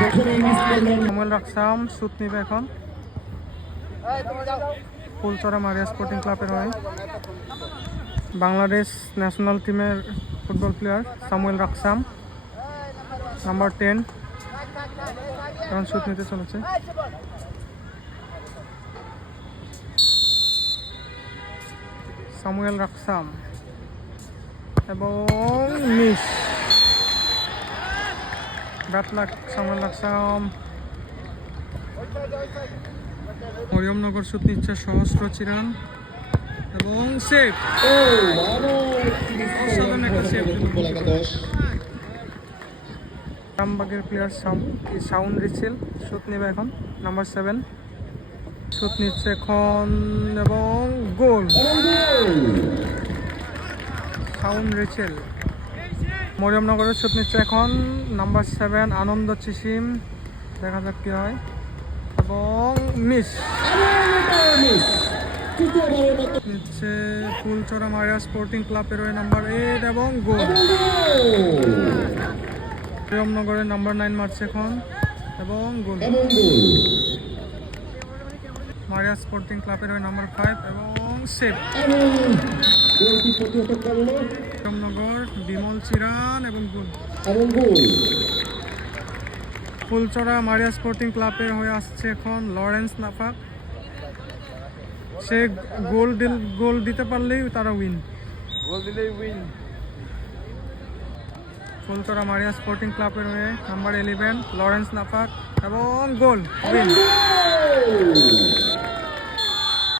Samuel Raksam shoot নিবে এখন ফুলচরা মারিয়া sporting ক্লাবের হয়ে। বাংলাদেশ ন্যাশনাল টিমের football player Samuel Raksam, number 10, এখন শুট নিতে চলেছে। সামুয়েল রাকসাম এবং miss, bad luck Samuel Raksam. Mariamnagar shoot নিচ্ছে সহস্র চিরান এবং সেভ, অসাধারণ একটা সেভ। রামবাগের প্লেয়ার সাউন্ড রিচেল শুট নেবে এখন, নাম্বার 7, শুট নিচ্ছে এখন এবং গোল। সাউন্ড রিচেল মরিয়মনগরের শুট নিচ্ছে এখন, নাম্বার 7 আনন্দ চিসিম, দেখা যাক কি হয়, এবং মিস নিচ্ছে ফুলচরা মারিয়া স্পোর্টিং ক্লাবের হয়ে নাম্বার 8 এবং গোল। মরিয়মনগরের নাম্বার 9 মারছে এখন এবং গোল। মারিয়া স্পোর্টিং ক্লাবের হয়ে নাম্বার 5 এবং সেভ। মরিয়মনগর বিমল চিরান এবং গোল। ফুলচরা মারিয়া স্পোর্টিং ক্লাবের হয়ে আসছে এখন লরেন্স নাফাক, সে গোল দিতে পারলেই তারা উইন। ফুলচরা মারিয়া স্পোর্টিং ক্লাবের হয়ে নাম্বার 11 লরেন্স নাফাক এবং গোল, উইন।